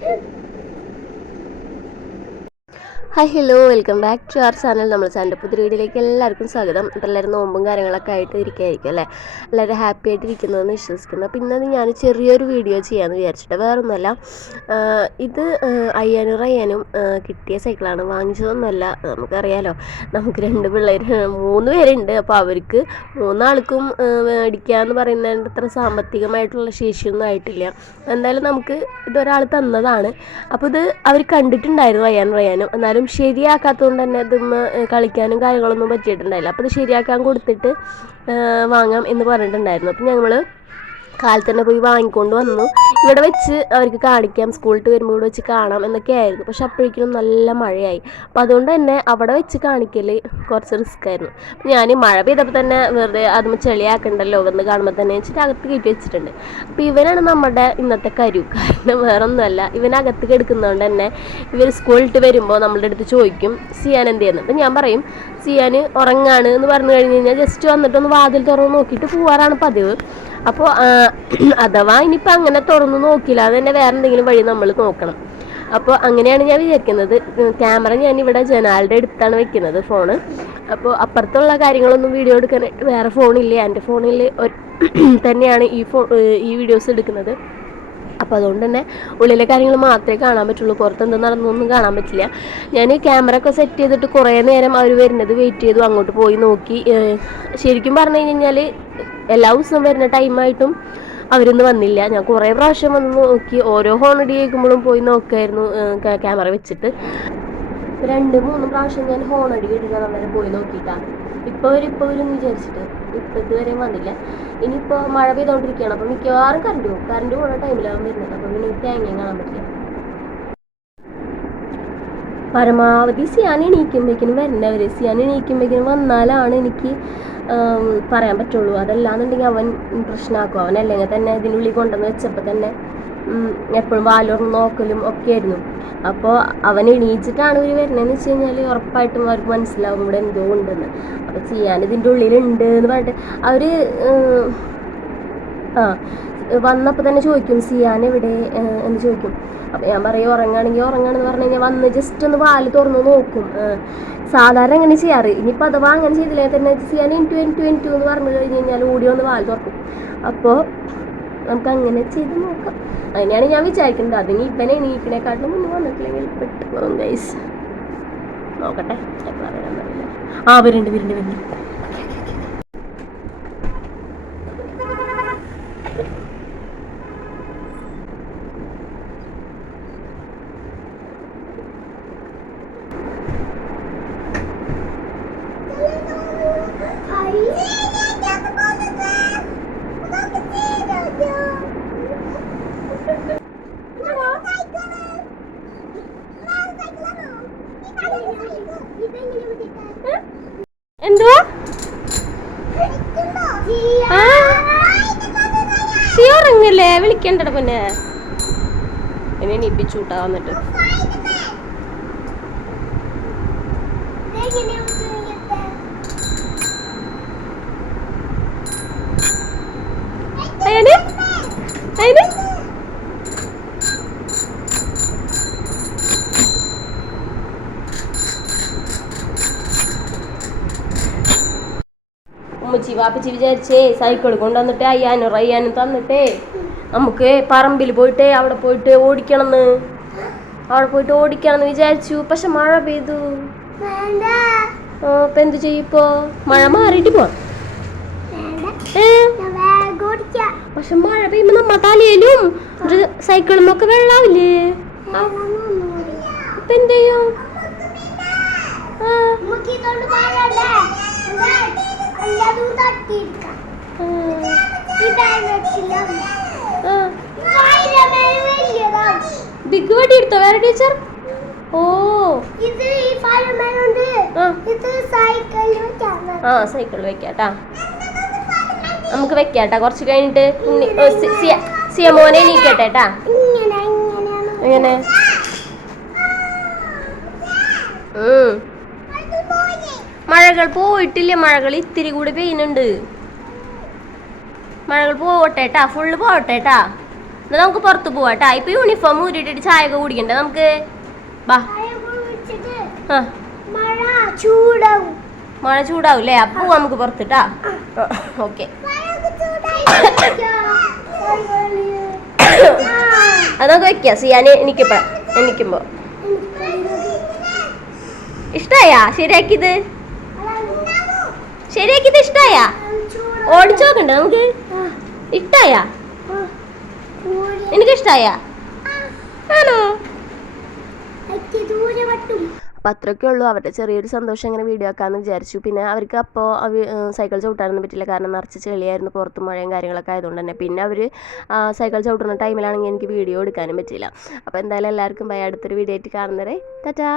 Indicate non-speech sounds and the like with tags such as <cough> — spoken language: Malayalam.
Woo! Hi hello welcome back to our channel നമ്മൾ ചാനൽ പുതിയ വീഡിയോയിലേക്ക് എല്ലാവർക്കും സ്വാഗതം. ഇപ്പം എല്ലാവരും നോമ്പും കാര്യങ്ങളൊക്കെ ആയിട്ട് ഇരിക്കുകയായിരിക്കും അല്ലേ? എല്ലാവരും ഹാപ്പി ആയിട്ട് ഇരിക്കുന്നതെന്ന് വിശ്വസിക്കുന്നു. അപ്പം ഇന്നത് ഞാൻ ചെറിയൊരു വീഡിയോ ചെയ്യാമെന്ന് വിചാരിച്ചിട്ട് വേറൊന്നുമല്ല. ഇത് അയ്യാനൂറ് അയ്യാനും കിട്ടിയ സൈക്കിളാണ് വാങ്ങിച്ചതൊന്നുമല്ല നമുക്കറിയാലോ. നമുക്ക് രണ്ട് പിള്ളേർ മൂന്ന് പേരുണ്ട്. അപ്പോൾ അവർക്ക് മൂന്നാൾക്കും മേടിക്കാമെന്ന് പറയുന്നതിന്റെ അത്ര സാമ്പത്തികമായിട്ടുള്ള ശേഷിയൊന്നും ആയിട്ടില്ല. എന്തായാലും നമുക്ക് ഇതൊരാൾ തന്നതാണ്. അപ്പോൾ ഇത് അവർ കണ്ടിട്ടുണ്ടായിരുന്നു അയ്യാനൂറ് അയ്യാനും എന്നാലും ശരിയാക്കാത്തതുകൊണ്ട് തന്നെ ഇതുമ്മ കളിക്കാനും കാര്യങ്ങളൊന്നും പറ്റിയിട്ടുണ്ടായില്ല. അപ്പോൾ ഇത് ശരിയാക്കാൻ കൊടുത്തിട്ട് വാങ്ങാം എന്ന് പറഞ്ഞിട്ടുണ്ടായിരുന്നു. അപ്പോൾ ഞങ്ങൾ കാലത്ത് തന്നെ പോയി വാങ്ങിക്കൊണ്ട് വന്നു. ഇവിടെ വെച്ച് അവർക്ക് കാണിക്കാം സ്കൂളിട്ട് വരുമ്പോൾ ഇവിടെ വെച്ച് കാണാം എന്നൊക്കെ ആയിരുന്നു. പക്ഷെ അപ്പോഴേക്കും നല്ല മഴയായി. അപ്പോൾ അതുകൊണ്ട് തന്നെ അവിടെ വെച്ച് കാണിക്കൽ കുറച്ച് റിസ്ക് ആയിരുന്നു. ഞാൻ മഴ പെയ്തപ്പോൾ തന്നെ വെറുതെ അതും ചെളിയാക്കണ്ടല്ലോ എന്ന് കാണുമ്പോൾ തന്നെ വെച്ചിട്ട് അകത്ത് കയറ്റി വെച്ചിട്ടുണ്ട്. അപ്പോൾ ഇവനാണ് നമ്മുടെ ഇന്നത്തെ കരു. കാരണം വേറെ ഒന്നുമല്ല ഇവനകത്ത് കിടക്കുന്നതുകൊണ്ട് തന്നെ ഇവർ സ്കൂളിട്ട് വരുമ്പോൾ നമ്മളുടെ അടുത്ത് ചോദിക്കും സിയാൻ എന്ത് ചെയ്യുന്നത് അപ്പം ഞാൻ പറയും സിയാൻ ഉറങ്ങാണ് എന്ന് പറഞ്ഞു കഴിഞ്ഞ് കഴിഞ്ഞാൽ ജസ്റ്റ് വന്നിട്ടൊന്ന് വാതിൽ തുറന്ന് നോക്കിയിട്ട് പോവാറാണ് പതിവ്. അപ്പോൾ അഥവാ ഇനിയിപ്പോൾ അങ്ങനെ തുറന്ന് നോക്കില്ല അത് തന്നെ വേറെ എന്തെങ്കിലും വഴി നമ്മൾ നോക്കണം. അപ്പോൾ അങ്ങനെയാണ് ഞാൻ വിചാരിക്കുന്നത്. ക്യാമറ ഞാൻ ഇവിടെ ജനാലിന്റെ അടുത്താണ് വെക്കുന്നത് ഫോണ്. അപ്പോൾ അപ്പുറത്തുള്ള കാര്യങ്ങളൊന്നും വീഡിയോ എടുക്കാനായിട്ട് വേറെ ഫോണില്ല എന്റെ ഫോണിൽ <clears throat> തന്നെയാണ് ഈ ഫോ ഈ വീഡിയോസ് എടുക്കുന്നത്. അപ്പോൾ അതുകൊണ്ട് തന്നെ ഉള്ളിലെ കാര്യങ്ങൾ മാത്രമേ കാണാൻ പറ്റുള്ളൂ. പുറത്ത് എന്ത് നടന്നൊന്നും കാണാൻ പറ്റില്ല. ഞാൻ ക്യാമറ ഒക്കെ സെറ്റ് ചെയ്തിട്ട് കുറേ നേരം അവർ വരുന്നത് വെയിറ്റ് ചെയ്തു അങ്ങോട്ട് പോയി നോക്കി. ശരിക്കും പറഞ്ഞു കഴിഞ്ഞാൽ എല്ലാ ദിവസവും വരുന്ന ടൈമായിട്ടും അവരൊന്നും വന്നില്ല. ഞാൻ കുറേ പ്രാവശ്യം വന്ന് നോക്കി. ഓരോ ഹോണടി കേൾക്കുമ്പോഴും പോയി നോക്കായിരുന്നു ക്യാമറ വെച്ചിട്ട്. രണ്ട് മൂന്ന് പ്രാവശ്യം ഞാൻ ഹോണടി കേട്ടിട്ട് അന്നേരം പോയി നോക്കിയിട്ടാണ് ഇപ്പോൾ ഒരു ഇപ്പോൾ അവരും വിചാരിച്ചിട്ട് ഇപ്പോൾ ഇതുവരെയും വന്നില്ല. ഇനിയിപ്പോൾ മഴ പെയ്തുകൊണ്ടിരിക്കുകയാണ് അപ്പോൾ മിക്കവാറും കറണ്ട് പോകും കറണ്ട് പോകുന്ന ടൈമിലാവും വരുന്നത്. അപ്പോൾ പിന്നെ തേങ്ങയും കാണാൻ പറ്റില്ല. പരമാവധി സിയാൻ എണീക്കുമ്പോഴേക്കിനും വരുന്നവർ സിയാൻ എണീക്കുമ്പോഴേക്കിനും വന്നാലാണ് എനിക്ക് പറയാൻ പറ്റുള്ളൂ. അതല്ലാന്നുണ്ടെങ്കിൽ അവൻ പ്രശ്നമാക്കും അവൻ അല്ലെങ്കിൽ തന്നെ ഇതിനുള്ളിൽ കൊണ്ടുവന്ന് വെച്ചപ്പോൾ തന്നെ എപ്പോഴും വാലോർന്ന് നോക്കലും ഒക്കെ ആയിരുന്നു അപ്പോൾ അവൻ എണീച്ചിട്ടാണ് ഇവർ വരുന്നതെന്ന് വെച്ച് കഴിഞ്ഞാൽ ഉറപ്പായിട്ടും അവർക്ക് മനസ്സിലാവും ഇവിടെ എന്തോ ഉണ്ടെന്ന്. അപ്പോൾ ചെയ്യാൻ ഇതിന്റെ ഉള്ളിലുണ്ട് എന്ന് പറഞ്ഞിട്ട് അവർ ആ വന്നപ്പോൾ തന്നെ ചോദിക്കും സിയാൻ എവിടെ? എന്ന് ചോദിക്കും. അപ്പം ഞാൻ പറയും ഉറങ്ങുകയാണെങ്കിൽ ഉറങ്ങാണെന്ന് പറഞ്ഞു കഴിഞ്ഞാൽ വന്ന് ജസ്റ്റ് ഒന്ന് വാൽ തുറന്ന് നോക്കും. സാധാരണ അങ്ങനെ ചെയ്യാറ്. ഇനിയിപ്പോൾ അഥവാ അങ്ങനെ ചെയ്തില്ലെങ്കിൽ തന്നെ സിയാൻ ഇൻ ടു ഇന്റു ഇന്റു എന്ന് പറഞ്ഞു കഴിഞ്ഞ് കഴിഞ്ഞാൽ ഓടി ഒന്ന് വാൽ തുറക്കും. അപ്പോൾ നമുക്ക് അങ്ങനെ ചെയ്ത് നോക്കാം. അങ്ങനെയാണ് ഞാൻ വിചാരിക്കുന്നത്. അതിന് ഇവനെ എണീക്കണേക്കാട്ടിലും മുന്നേ വന്നിട്ടില്ലെങ്കിൽ പെട്ടു പോകും ഗൈസ് നോക്കട്ടെ. ആ വരുന്നുണ്ട് വരുന്നുണ്ട് വരുന്നുണ്ട് ഉറങ്ങല്ലേ വിളിക്കണ്ടട പിന്നെ. എന്നെ എണീപ്പിച്ചു കൂട്ടാ വന്നിട്ട് അയ്യനെ അയ്യനെ ഉമ്മച്ചി വാപ്പച്ചി വിചാരിച്ചേ സൈക്കിൾ കൊണ്ടുവന്നിട്ട് അയ്യാനും റയ്യാനും തന്നിട്ടേ. നമുക്ക് പറമ്പിൽ പോയിട്ട് അവിടെ പോയിട്ട് ഓടിക്കണമെന്ന്. അവിടെ പോയിട്ട് ഓടിക്കണമെന്ന് വിചാരിച്ചു. പക്ഷെ മഴ പെയ്തു. ആ, ഇപ്പൊ എന്ത് ചെയ്യിപ്പോ മഴ മാറിയിട്ട് പോ ഏ? പക്ഷെ മഴ പെയ്യുമ്പോ നമ്മ തലയിലും ഒക്കെ വെള്ളാവില്ലേ ഇപ്പൊ എന്ത് ചെയ്യും? ആ. വടി എടുത്തോ? വേറെ ടീച്ചർ? ഓ. ഇത് ഈ ഫയർമാൻ ഉണ്ട്. ഇത് സൈക്കിൾ വെക്കാം ആ സൈക്കിൾ വെക്കാട്ടാ. നമുക്ക് വെക്കാട്ടാ. കുറച്ച് കഴിഞ്ഞിട്ട് സിയ- മോനെ നീക്കട്ടെ ട്ടാ. ഇങ്ങനെ എങ്ങനെ. മഴകൾ പോയിട്ടില്ല? മഴകൾ ഇത്തിരി കൂടി പെയ്യുന്നുണ്ട്. മഴകൾ പോവട്ടെ ട്ടാ? ഫുള്ള് പോവട്ടെ ട്ടാ? എന്നാ നമുക്ക് പുറത്ത് പോവാട്ടാ ഇപ്പൊ യൂണിഫോം ഊരിട്ടിട്ട് ചായ ഒക്കെ കുടിക്കണ്ടേ നമുക്ക്? മഴ ചൂടാവും അല്ലേ അപ്പൊ പോവാം നമുക്ക് പുറത്തിട്ടാ ഓക്കെ. മഴയൊക്കെ ചൂടായി അത് നമുക്ക് വെക്കാം. സിയാൻ എനിക്കിപ്പോ എനിക്കുമ്പോ. ഇഷ്ടായാ? ശരിയാക്കിയത്? ശരിയാക്കിയത് ഇഷ്ടായാ? ഓടിച്ചു നോക്കണ്ടേ നമുക്ക്? ഇഷ്ടായാ? എനിക്ക് ഇഷ്ടായാ ആണോ ഉള്ളൂ. അവരുടെ ചെറിയൊരു സന്തോഷം ഇങ്ങനെ വീഡിയോ ആക്കാമെന്ന് വിചാരിച്ചു. പിന്നെ അവർക്ക് അപ്പോൾ സൈക്കിൾ ചവിട്ടാനൊന്നും പറ്റില്ല. കാരണം നിറച്ച് ചെളിയായിരുന്നു. പുറത്ത് മഴയും കാര്യങ്ങളൊക്കെ ആയതുകൊണ്ട് തന്നെ. പിന്നെ അവർ സൈക്കിൾ ചവിട്ടുന്ന ടൈമിലാണെങ്കിൽ എനിക്ക് വീഡിയോ എടുക്കാനും പറ്റില്ല അപ്പോൾ എന്തായാലും എല്ലാവർക്കും ഭയ അടുത്തൊരു വീഡിയോ ആയിട്ട് കാണുന്നവരെ ടാറ്റാ.